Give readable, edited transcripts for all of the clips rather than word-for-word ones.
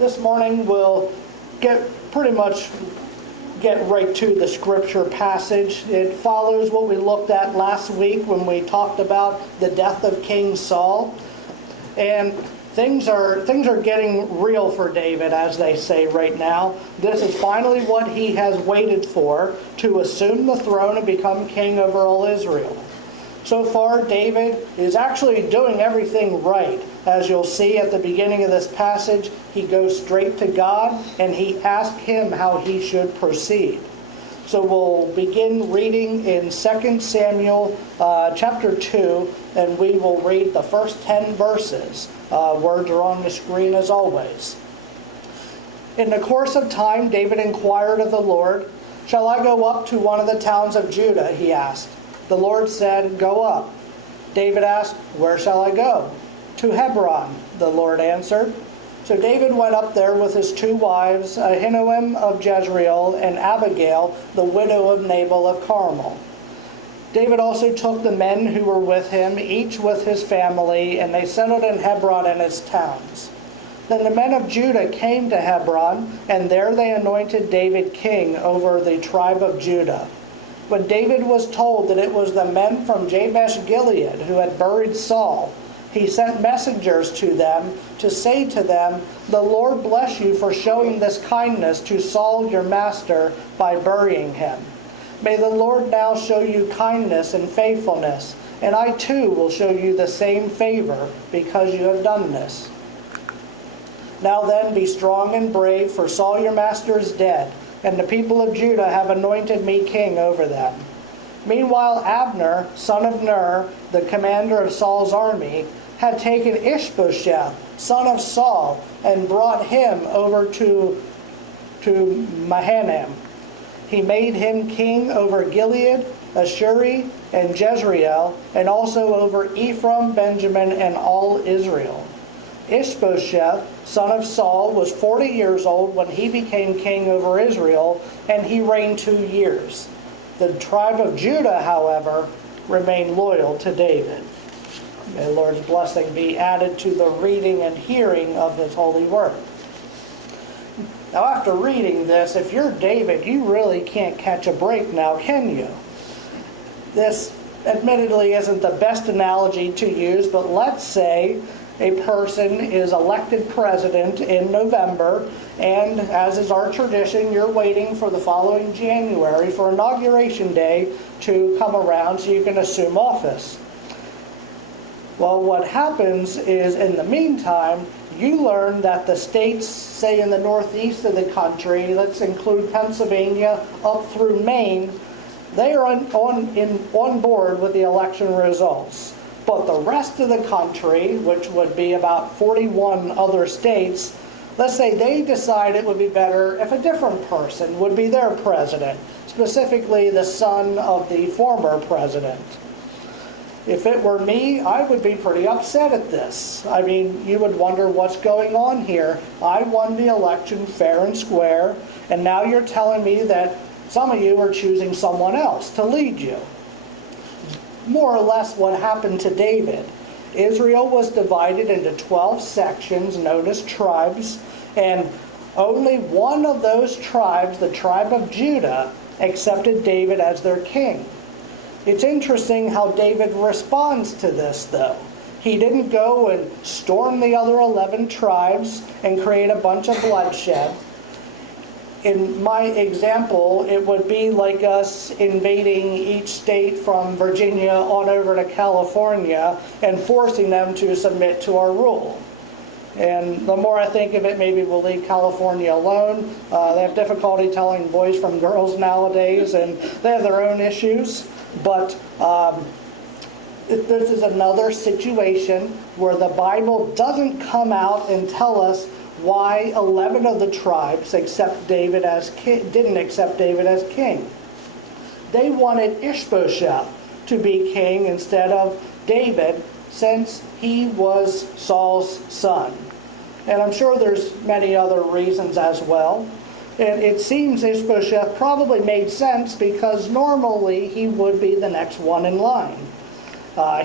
This morning we'll pretty much get right to the scripture passage. It follows what we looked at last week when we talked about the death of King Saul. And things are getting real for David, as they say right now. This is finally what he has waited for, to assume the throne and become king over all Israel. So far, David is actually doing everything right. As you'll see at the beginning of this passage, he goes straight to God and he asks him how he should proceed. So we'll begin reading in 2 Samuel chapter 2, and we will read the first 10 verses. Words are on the screen as always. In the course of time, David inquired of the Lord, "Shall I go up to one of the towns of Judah?" he asked. The Lord said, "Go up." David asked, "Where shall I go?" "To Hebron," the Lord answered. So David went up there with his two wives, Ahinoam of Jezreel and Abigail, the widow of Nabal of Carmel. David also took the men who were with him, each with his family, and they settled in Hebron and its towns. Then the men of Judah came to Hebron, and there they anointed David king over the tribe of Judah. When David was told that it was the men from Jabesh Gilead who had buried Saul, he sent messengers to them to say to them, "The Lord bless you for showing this kindness to Saul your master by burying him. May the Lord now show you kindness and faithfulness, and I too will show you the same favor because you have done this. Now then, be strong and brave, for Saul your master is dead, and the people of Judah have anointed me king over them." Meanwhile, Abner, son of Ner, the commander of Saul's army, had taken Ishbosheth, son of Saul, and brought him over to Mahanaim. He made him king over Gilead, Ashuri, and Jezreel, and also over Ephraim, Benjamin, and all Israel. Ishbosheth, son of Saul, was 40 years old when he became king over Israel, and he reigned 2 years. The tribe of Judah, however, remained loyal to David. May the Lord's blessing be added to the reading and hearing of his holy word. Now, after reading this, if you're David, you really can't catch a break now, can you? This admittedly isn't the best analogy to use, but let's say a person is elected president in November, and as is our tradition, you're waiting for the following January for Inauguration Day to come around so you can assume office. Well, what happens is, in the meantime, you learn that the states, say in the northeast of the country, let's include Pennsylvania up through Maine, they are on board with the election results. But the rest of the country, which would be about 41 other states, let's say they decide it would be better if a different person would be their president, specifically the son of the former president. If it were me, I would be pretty upset at this. I mean, you would wonder what's going on here. I won the election fair and square, and now you're telling me that some of you are choosing someone else to lead you. More or less what happened to David. Israel was divided into 12 sections known as tribes, and only one of those tribes, the tribe of Judah, accepted David as their king. It's interesting how David responds to this, though. He didn't go and storm the other 11 tribes and create a bunch of bloodshed. In my example, it would be like us invading each state from Virginia on over to California and forcing them to submit to our rule. And the more I think of it, maybe we'll leave California alone. They have difficulty telling boys from girls nowadays, and they have their own issues. But this is another situation where the Bible doesn't come out and tell us why 11 of the tribes didn't accept David as king. They wanted Ishbosheth to be king instead of David, since he was Saul's son. And I'm sure there's many other reasons as well. And it seems Ishbosheth probably made sense because normally he would be the next one in line.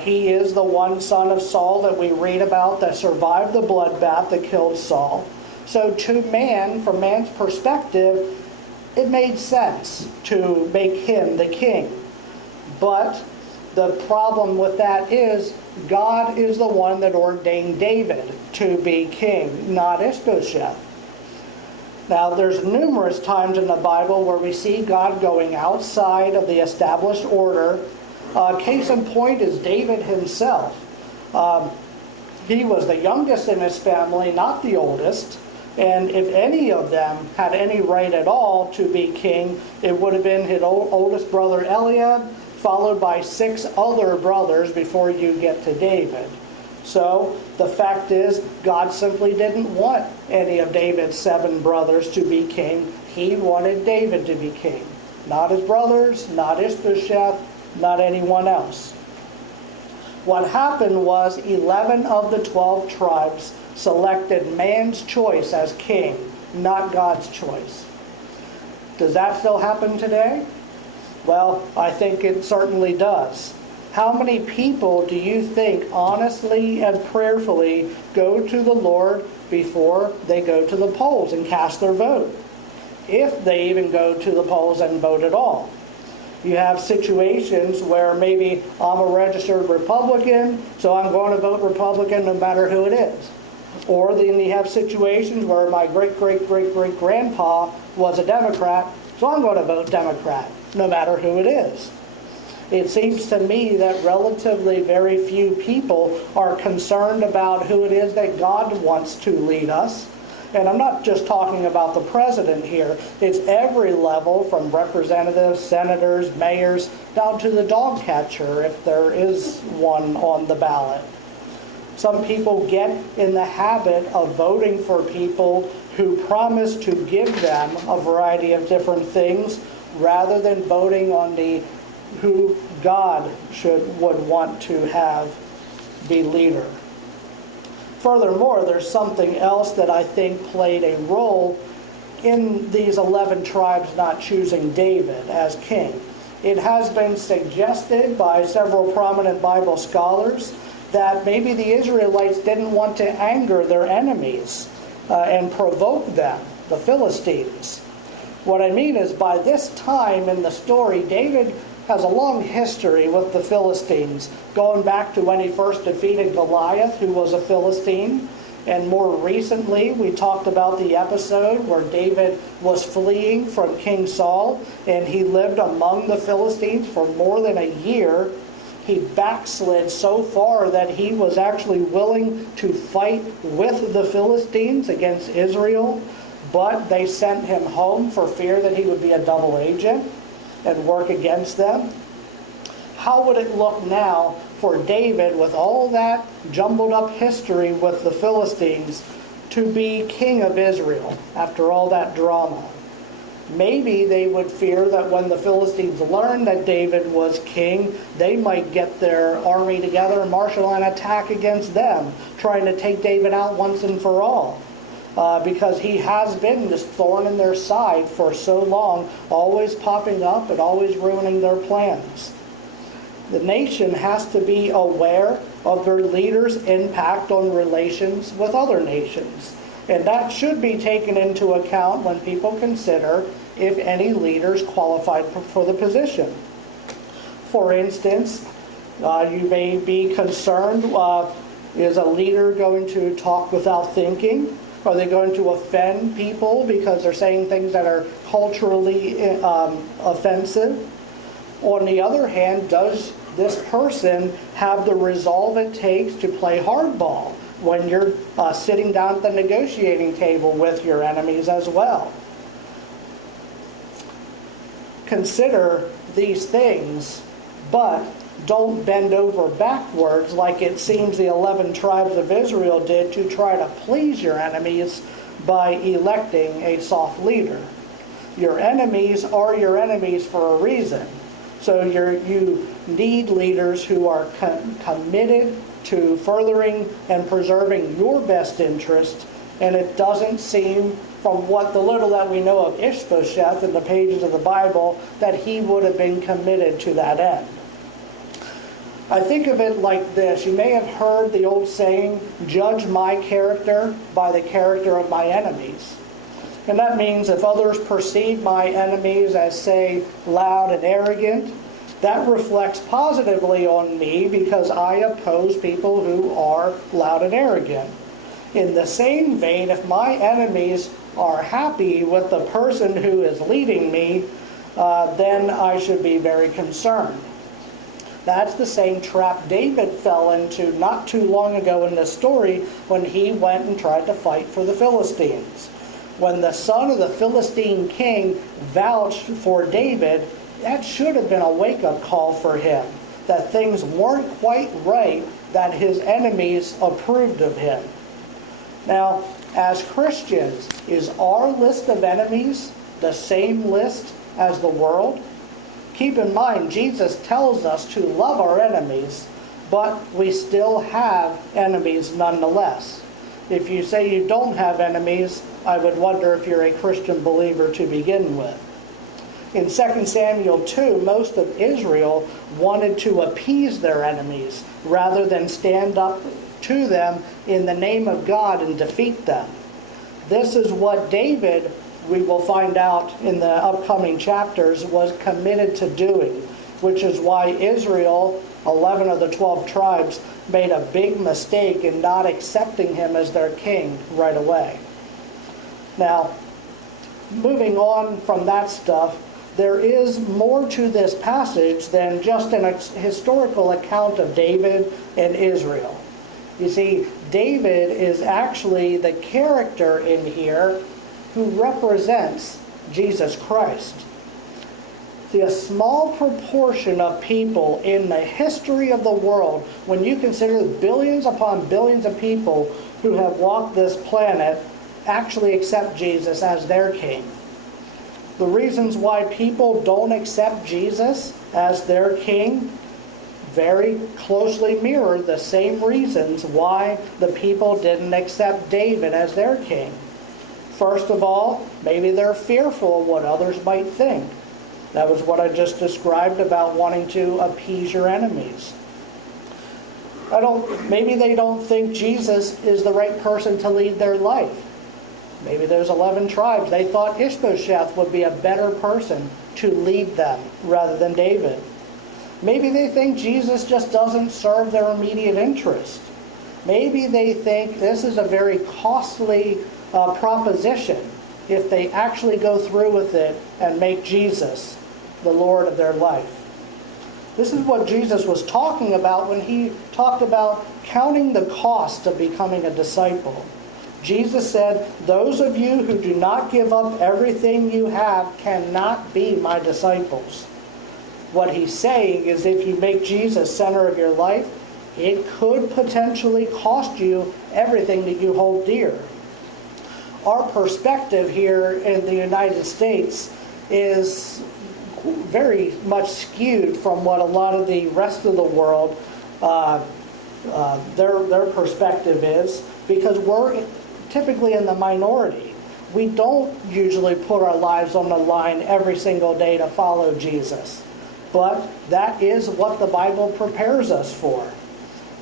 He is the one son of Saul that we read about that survived the bloodbath that killed Saul. So to man, from man's perspective, it made sense to make him the king. But the problem with that is God is the one that ordained David to be king, not Ishbosheth. Now, there's numerous times in the Bible where we see God going outside of the established order. Case in point is David himself. He was the youngest in his family, not the oldest. And if any of them had any right at all to be king, it would have been his oldest brother Eliab, followed by 6 other brothers before you get to David. So the fact is, God simply didn't want any of David's 7 brothers to be king. He wanted David to be king. Not his brothers, not Ishbosheth, not anyone else. What happened was 11 of the 12 tribes selected man's choice as king, not God's choice. Does that still happen today? Well, I think it certainly does. How many people do you think honestly and prayerfully go to the Lord before they go to the polls and cast their vote? If they even go to the polls and vote at all. You have situations where maybe I'm a registered Republican, so I'm going to vote Republican no matter who it is. Or then you have situations where my great-great-great-great-grandpa was a Democrat, so I'm going to vote Democrat no matter who it is. It seems to me that relatively very few people are concerned about who it is that God wants to lead us. And I'm not just talking about the president here. It's every level, from representatives, senators, mayors, down to the dog catcher, if there is one on the ballot. Some people get in the habit of voting for people who promise to give them a variety of different things rather than voting on who God would want to have be leader. Furthermore, there's something else that I think played a role in these 11 tribes not choosing David as king. It has been suggested by several prominent Bible scholars that maybe the Israelites didn't want to anger their enemies and provoke them, the Philistines. What I mean is, by this time in the story, David has a long history with the Philistines, going back to when he first defeated Goliath, who was a Philistine. And more recently, we talked about the episode where David was fleeing from King Saul, and he lived among the Philistines for more than a year. He backslid so far that he was actually willing to fight with the Philistines against Israel, but they sent him home for fear that he would be a double agent and work against them. How would it look now for David, with all that jumbled up history with the Philistines, to be king of Israel after all that drama? Maybe they would fear that when the Philistines learned that David was king, they might get their army together and marshal an attack against them, trying to take David out once and for all. Because he has been this thorn in their side for so long, always popping up and always ruining their plans. The nation has to be aware of their leaders' impact on relations with other nations. And that should be taken into account when people consider if any leaders qualified for the position. For instance, you may be concerned, is a leader going to talk without thinking? Are they going to offend people because they're saying things that are culturally offensive? On the other hand, does this person have the resolve it takes to play hardball when you're sitting down at the negotiating table with your enemies as well? Consider these things, but don't bend over backwards like it seems the 11 tribes of Israel did to try to please your enemies by electing a soft leader. Your enemies are your enemies for a reason. So you need leaders who are committed to furthering and preserving your best interest, and it doesn't seem, from what the little that we know of Ishbosheth in the pages of the Bible, that he would have been committed to that end. I think of it like this. You may have heard the old saying, judge my character by the character of my enemies. And that means if others perceive my enemies as, say, loud and arrogant, that reflects positively on me because I oppose people who are loud and arrogant. In the same vein, if my enemies are happy with the person who is leading me, then I should be very concerned. That's the same trap David fell into not too long ago in this story when he went and tried to fight for the Philistines. When the son of the Philistine king vouched for David, that should have been a wake-up call for him, that things weren't quite right, that his enemies approved of him. Now, as Christians, is our list of enemies the same list as the world? Keep in mind, Jesus tells us to love our enemies, but we still have enemies nonetheless. If you say you don't have enemies, I would wonder if you're a Christian believer to begin with. In 2 Samuel 2, most of Israel wanted to appease their enemies rather than stand up to them in the name of God and defeat them. This is what David, we will find out in the upcoming chapters, was committed to doing, which is why Israel, 11 of the 12 tribes, made a big mistake in not accepting him as their king right away. Now, moving on from that stuff, there is more to this passage than just an historical account of David and Israel. You see, David is actually the character in here who represents Jesus Christ. See, a small proportion of people in the history of the world, when you consider billions upon billions of people who have walked this planet, actually accept Jesus as their king. The reasons why people don't accept Jesus as their king very closely mirror the same reasons why the people didn't accept David as their king. First of all, maybe they're fearful of what others might think. That was what I just described about wanting to appease your enemies. Maybe they don't think Jesus is the right person to lead their life. Maybe there's 11 tribes. They thought Ishbosheth would be a better person to lead them rather than David. Maybe they think Jesus just doesn't serve their immediate interest. Maybe they think this is a very costly proposition if they actually go through with it and make Jesus the Lord of their life. This is what Jesus was talking about when he talked about counting the cost of becoming a disciple. Jesus said, "Those of you who do not give up everything you have cannot be my disciples." What he's saying is if you make Jesus center of your life, it could potentially cost you everything that you hold dear. Our perspective here in the United States is very much skewed from what a lot of the rest of the world, their perspective is, because we're typically in the minority. We don't usually put our lives on the line every single day to follow Jesus. But that is what the Bible prepares us for.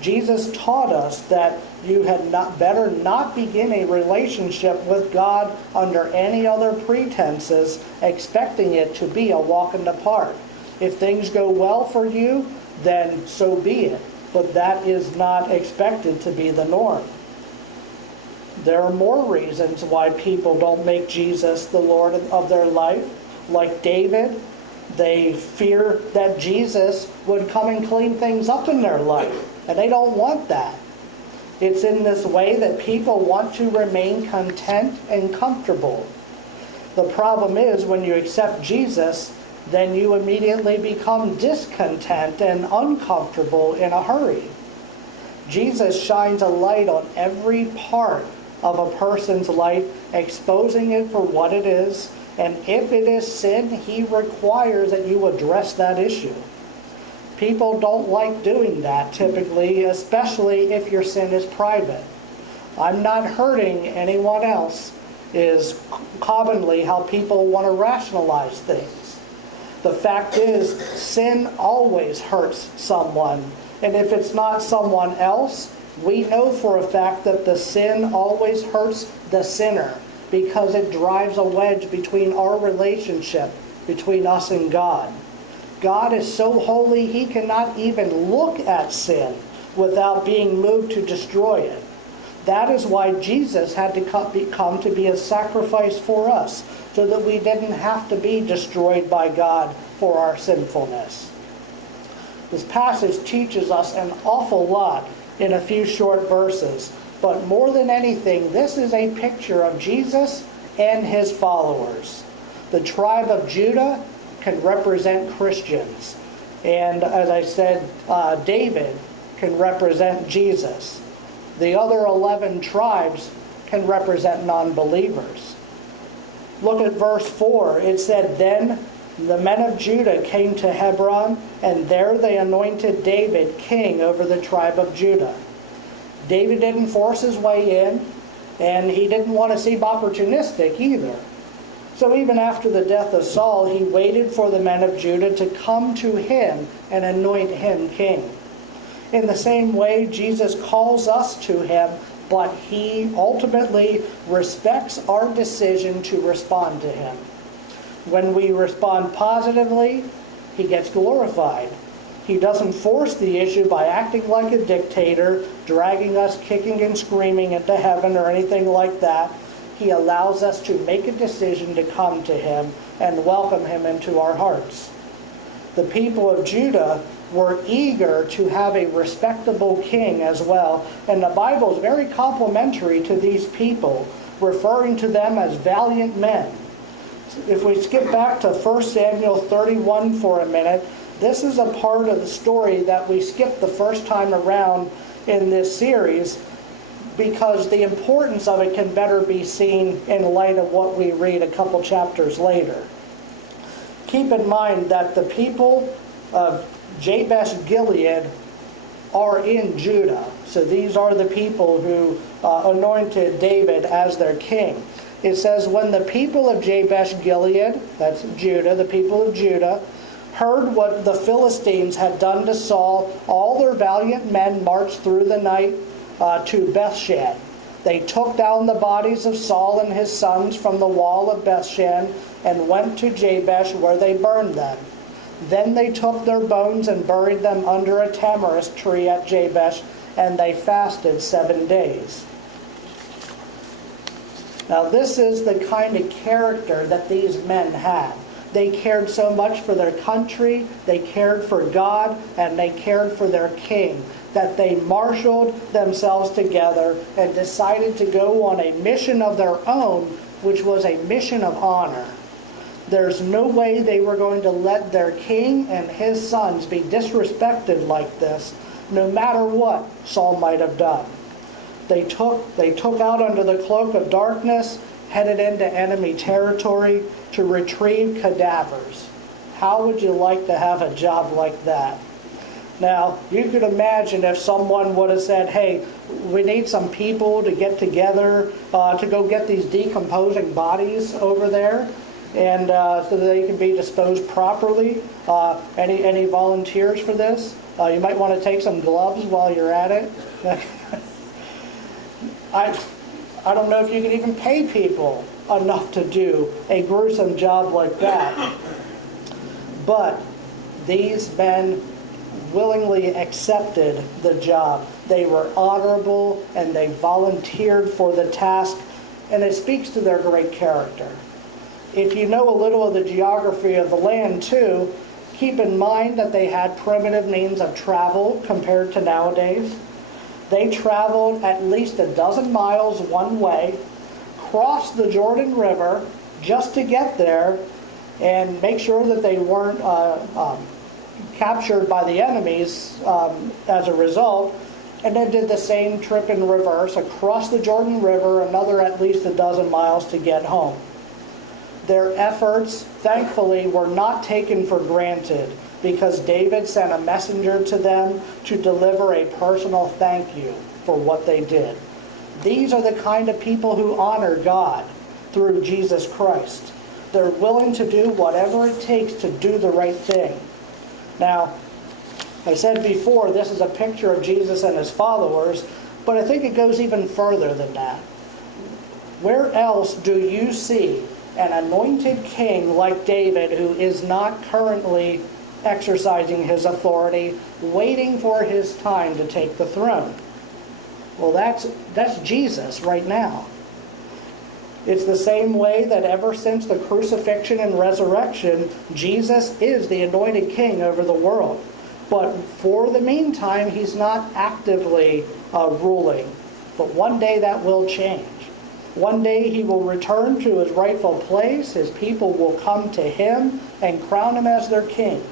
Jesus taught us that you had better not begin a relationship with God under any other pretenses, expecting it to be a walk in the park. If things go well for you, then so be it. But that is not expected to be the norm. There are more reasons why people don't make Jesus the Lord of their life. Like David, they fear that Jesus would come and clean things up in their life. And they don't want that. It's in this way that people want to remain content and comfortable. The problem is when you accept Jesus, then you immediately become discontent and uncomfortable in a hurry. Jesus shines a light on every part of a person's life, exposing it for what it is. And if it is sin, he requires that you address that issue. People don't like doing that typically, especially if your sin is private. I'm not hurting anyone else is commonly how people want to rationalize things. The fact is, sin always hurts someone, And if it's not someone else, we know for a fact that the sin always hurts the sinner because it drives a wedge between our relationship, between us and God. God is so holy, he cannot even look at sin without being moved to destroy it. That is why Jesus had to come to be a sacrifice for us, so that we didn't have to be destroyed by God for our sinfulness. This passage teaches us an awful lot in a few short verses, but more than anything, this is a picture of Jesus and his followers. The tribe of Judah can represent Christians, and as I said, David can represent Jesus. The other 11 tribes can represent non-believers. Look at verse 4. It said, "Then the men of Judah came to Hebron, and there they anointed David king over the tribe of Judah." David didn't force his way in, and he didn't want to seem opportunistic either. So even after the death of Saul, he waited for the men of Judah to come to him and anoint him king. In the same way, Jesus calls us to him, but he ultimately respects our decision to respond to him. When we respond positively, he gets glorified. He doesn't force the issue by acting like a dictator, dragging us kicking and screaming into heaven or anything like that. He allows us to make a decision to come to him and welcome him into our hearts. The people of Judah were eager to have a respectable king as well, and the Bible is very complimentary to these people, referring to them as valiant men. If we skip back to 1 Samuel 31 for a minute, this is a part of the story that we skipped the first time around in this series, because the importance of it can better be seen in light of what we read a couple chapters later. Keep in mind that the people of Jabesh Gilead are in Judah. So these are the people who anointed David as their king. It says, "When the people of Jabesh Gilead," that's Judah, the people of Judah, "heard what the Philistines had done to Saul, all their valiant men marched through the night to Bethshan. They took down the bodies of Saul and his sons from the wall of Bethshan and went to Jabesh, where they burned them. Then they took their bones and buried them under a tamarisk tree at Jabesh, and they fasted 7 days." Now this is the kind of character that these men had. They cared so much for their country, they cared for God, and they cared for their king, that they marshaled themselves together and decided to go on a mission of their own, which was a mission of honor. There's no way they were going to let their king and his sons be disrespected like this, no matter what Saul might have done. They took out under the cloak of darkness, headed into enemy territory to retrieve cadavers. How would you like to have a job like that? Now, you could imagine if someone would have said, "Hey, we need some people to get together to go get these decomposing bodies over there, and so that they can be disposed properly. Any volunteers for this? You might want to take some gloves while you're at it." I don't know if you can even pay people enough to do a gruesome job like that. But these men willingly accepted the job. They were honorable and they volunteered for the task, and it speaks to their great character. If you know a little of the geography of the land too, keep in mind that they had primitive means of travel compared to nowadays. They traveled at least 12 miles one way, crossed the Jordan River just to get there and make sure that they weren't captured by the enemies as a result, and then did the same trip in reverse across the Jordan River, another at least 12 miles to get home. Their efforts, thankfully, were not taken for granted, because David sent a messenger to them to deliver a personal thank you for what they did. These are the kind of people who honor God through Jesus Christ. They're willing to do whatever it takes to do the right thing. Now, I said before, this is a picture of Jesus and his followers, but I think it goes even further than that. Where else do you see an anointed king like David, who is not currently exercising his authority, waiting for his time to take the throne? Well, that's Jesus right now. It's the same way that ever since the crucifixion and resurrection, Jesus is the anointed king over the world. But for the meantime, he's not actively ruling. But one day that will change. One day he will return to his rightful place. His people will come to him and crown him as their king.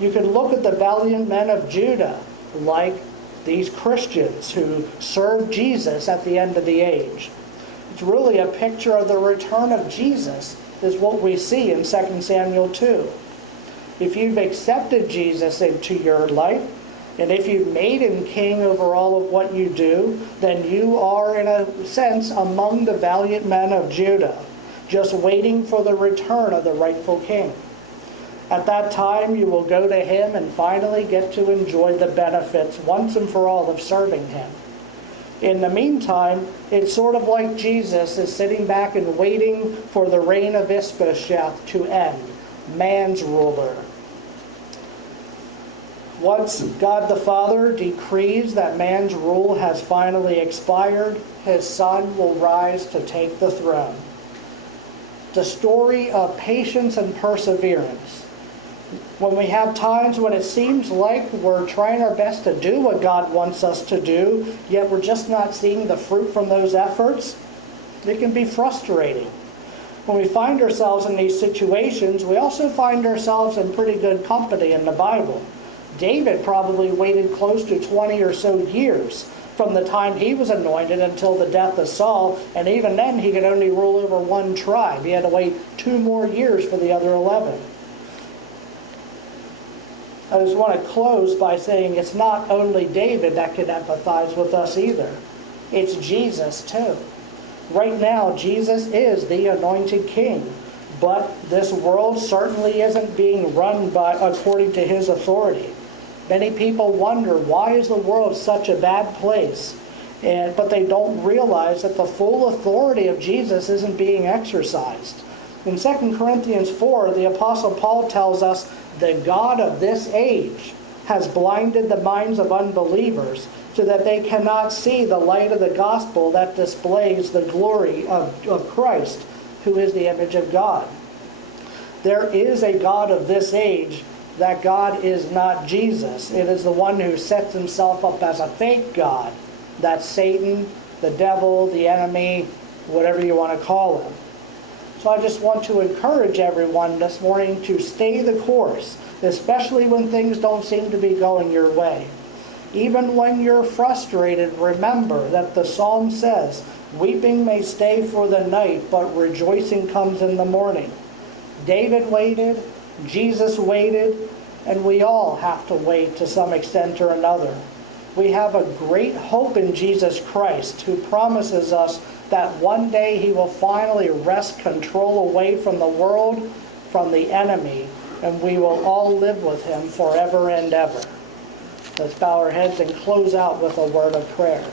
You can look at the valiant men of Judah, like these Christians who served Jesus at the end of the age. It's really a picture of the return of Jesus, is what we see in 2 Samuel 2. If you've accepted Jesus into your life, and if you've made him king over all of what you do, then you are, in a sense, among the valiant men of Judah, just waiting for the return of the rightful king. At that time, you will go to him and finally get to enjoy the benefits once and for all of serving him. In the meantime, it's sort of like Jesus is sitting back and waiting for the reign of Ishbosheth to end, man's ruler. Once God the Father decrees that man's rule has finally expired, his Son will rise to take the throne. The story of patience and perseverance. When we have times when it seems like we're trying our best to do what God wants us to do, yet we're just not seeing the fruit from those efforts, it can be frustrating. When we find ourselves in these situations, we also find ourselves in pretty good company in the Bible. David probably waited close to 20 or so years from the time he was anointed until the death of Saul, and even then he could only rule over one tribe. He had to wait 2 more years for the other 11. I just want to close by saying it's not only David that can empathize with us either. It's Jesus too. Right now, Jesus is the anointed king, but this world certainly isn't being run according to his authority. Many people wonder, why is the world such a bad place? But they don't realize that the full authority of Jesus isn't being exercised. In 2 Corinthians 4, the Apostle Paul tells us, the God of this age has blinded the minds of unbelievers so that they cannot see the light of the gospel that displays the glory of Christ, who is the image of God. There is a God of this age. That God is not Jesus. It is the one who sets himself up as a fake God. That's Satan, the devil, the enemy, whatever you want to call him. So I just want to encourage everyone this morning to stay the course, especially when things don't seem to be going your way. Even when you're frustrated, remember that the psalm says, weeping may stay for the night, but rejoicing comes in the morning. David waited, Jesus waited, and we all have to wait to some extent or another. We have a great hope in Jesus Christ, who promises us that one day he will finally wrest control away from the world, from the enemy, and we will all live with him forever and ever. Let's bow our heads and close out with a word of prayer.